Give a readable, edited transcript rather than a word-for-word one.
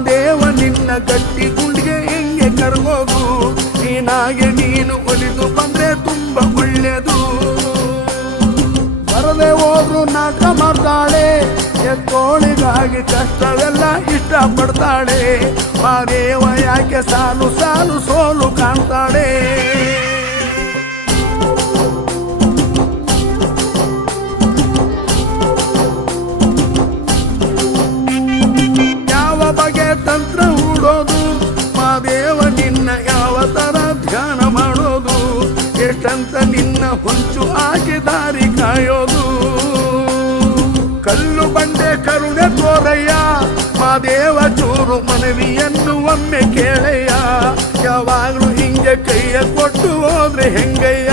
ಮಾದೇವ ನಿನ್ನ ಗಟ್ಟಿ ಗುಂಡಿಗೆ ಹೆಂಗೆ ಕರ್ಗೋದು, ನೀನಾಗೆ ನೀನು ಒಲಿದು ಬಂದ್ರೆ ತುಂಬಾ ಒಳ್ಳೆಯದು. ಬರದೆ ಹೋದ್ರು ನಾಟ ಮಾಡ್ತಾಳೆ, ಎತ್ತೋಳಿಗಾಗಿ ಕಷ್ಟವೆಲ್ಲ ಇಷ್ಟಪಡ್ತಾಳೆ. ಮಾದೇವ ಯಾಕೆ ಸಾಲು ಸಾಲು ಸೋಲು ಕಾಣ್ತಾಳೆ. ಯಾವ ಬಗೆ ತಂತ್ರ ಹೂಡೋದು, ಮಾದೇವ ನಿನ್ನ ಯಾವ ತರ ಧ್ಯಾನ ಮಾಡೋದು, ಎಷ್ಟಂತ ನಿನ್ನ ಹೊಂಚು ಹಾಕಿ ದಾರಿ ಕಾಯೋದು. ಕಲ್ಲು ಬಂಡೆ ಕರುಣೆ ತೋರಯ್ಯ, ಮಾದೇವ ಚೂರು ಮನವಿಯನ್ನು ಒಮ್ಮೆ ಕೇಳಯ್ಯ. ಯಾವಾಗ್ಲೂ ಹಿಂಗೆ ಕೈಯ ಕೊಟ್ಟು ಹೋದ್ರೆ ಹೆಂಗಯ್ಯ.